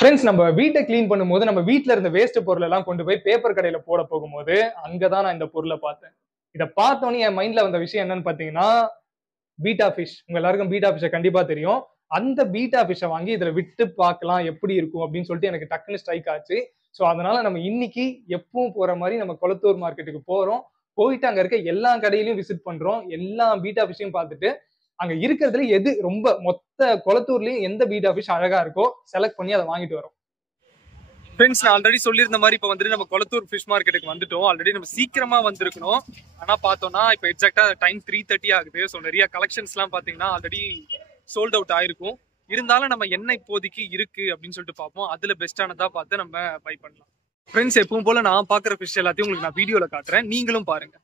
Friends, நம்ம வீட்டை clean பண்ணும்போது நம்ம வீட்ல இருந்த வேஸ்ட் பொருள் எல்லாம் கொண்டு போய் பேப்பர் கடையில போட போகும்போது அங்கதான் நான் இந்த பொருளை பார்த்தேன். இதை பார்த்தோன்னே என் மைண்ட்ல வந்த விஷயம் என்னன்னு பாத்தீங்கன்னா, பீட்டா ஃபிஷ். உங்க எல்லாருக்கும் பீட்டா ஃபிஷை கண்டிப்பா தெரியும். அந்த பீட்டா ஃபிஷை வாங்கி இதுல விட்டு பார்க்கலாம் எப்படி இருக்கும் அப்படின்னு சொல்லிட்டு எனக்கு டக்குன்னு ஸ்ட்ரைக் ஆச்சு. ஸோ அதனால நம்ம இன்னைக்கு எப்பவும் போற மாதிரி நம்ம கொளத்தூர் மார்க்கெட்டுக்கு போறோம். போயிட்டு அங்க இருக்க எல்லா கடையிலையும் விசிட் பண்றோம். எல்லா பீட்டா ஃபிஷையும் பார்த்துட்டு அங்க இருக்கிறதுல எது ரொம்ப மொத்த கொளத்தூர்லயும் எந்த பீட்டா ஃபிஷ் அழகா இருக்கோ செலக்ட் பண்ணி அதை வாங்கிட்டு வரோம். ஃப்ரெண்ட்ஸ், நான் ஆல்ரெடி சொல்லியிருந்த மாதிரி இப்போ வந்துட்டு நம்ம கொளத்தூர் ஃபிஷ் மார்க்கெட்டுக்கு வந்துட்டோம். ஆல்ரெடி நம்ம சீக்கிரமா வந்திருக்கணும். ஆனா பார்த்தோம்னா இப்போ எக்ஸாக்டா டைம் 3:30 ஆகுது. ஸோ நிறைய கலெக்ஷன்ஸ்லாம் பார்த்தீங்கன்னா ஆல்ரெடி சோல்ட் அவுட் ஆயிருக்கும். இருந்தாலும் நம்ம என்ன இப்போதைக்கு இருக்கு அப்படின்னு சொல்லிட்டு பார்ப்போம். அதுல பெஸ்டானதா பார்த்து நம்ம பை பண்ணலாம். ஃப்ரெண்ட்ஸ், எப்பவும் போல நான் பார்க்குற ஃபிஷ் எல்லாத்தையும் உங்களுக்கு நான் வீடியோல காட்டுறேன், நீங்களும் பாருங்க.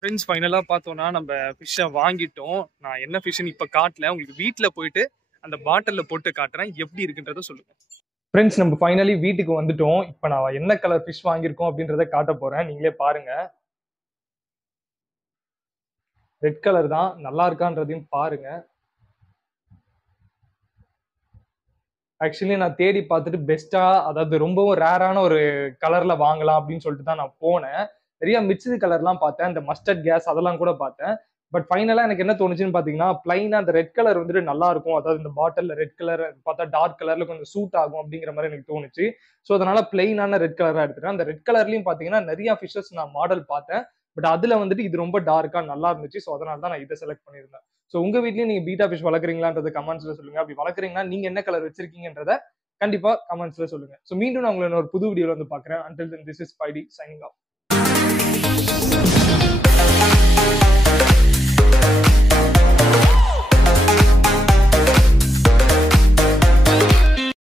ஃப்ரெண்ட்ஸ், ஃபைனலாக பார்த்தோன்னா நம்ம ஃபிஷ்ஷை வாங்கிட்டோம். நான் என்ன ஃபிஷ்ஷுன்னு இப்போ காட்டல, உங்களுக்கு வீட்டில் போயிட்டு அந்த பாட்டிலில் போட்டு காட்டுறேன், எப்படி இருக்குன்றத சொல்லுங்க. ஃப்ரெண்ட்ஸ், நம்ம ஃபைனலி வீட்டுக்கு வந்துட்டோம். இப்போ நான் என்ன கலர் ஃபிஷ் வாங்கியிருக்கோம் அப்படின்றத காட்ட போறேன், நீங்களே பாருங்க. ரெட் கலர் தான், நல்லா இருக்கான்றதையும் பாருங்க. ஆக்சுவலி நான் தேடி பார்த்துட்டு பெஸ்டா, அதாவது ரொம்பவும் ரேரான ஒரு கலர்ல வாங்கலாம் அப்படின்னு சொல்லிட்டு தான் நான் போனேன். நிறைய மிக்சடு கலர்லாம் பார்த்தேன், இந்த மஸ்டர்ட் கேஸ் அதெல்லாம் கூட பார்த்தேன். பட் ஃபைனலா எனக்கு என்ன தோணுச்சுன்னு பாத்தீங்கன்னா, பிளைனா அந்த ரெட் கலர் வந்துட்டு நல்லா இருக்கும். அதாவது இந்த பாட்டில்ல ரெட் கலர் பார்த்தா டார்க் கலர்ல கொஞ்சம் சூட் ஆகும் அப்படிங்கிற மாதிரி எனக்கு தோணுச்சு. ஸோ அதனால பிளைனான ரெட் கலரா எடுத்துட்டேன். அந்த ரெட் கலர்லயும் பாத்தீங்கன்னா நிறைய ஃபிஷஸ் நான் மாடல் பார்த்தேன். பட் அதுல வந்துட்டு இது ரொம்ப டார்க்கா நல்லா இருந்துச்சு. ஸோ அதனால தான் நான் இதை செலக்ட் பண்ணியிருந்தேன். ஸோ உங்க வீட்லயும் நீங்க பீட்டா ஃபிஷ் வளர்க்குறீங்களான்றது கமெண்ட்ஸ்ல சொல்லுங்க. அப்படி வளர்க்குறீங்கன்னா நீங்க என்ன கலர் வச்சிருக்கீங்கன்றத கண்டிப்பா கமெண்ட்ஸ்ல சொல்லுங்க. ஸோ மீண்டும் நான் உங்களை ஒரு புது வீடியோல வந்து பாக்குறேன். Until then, this is Spidey signing off.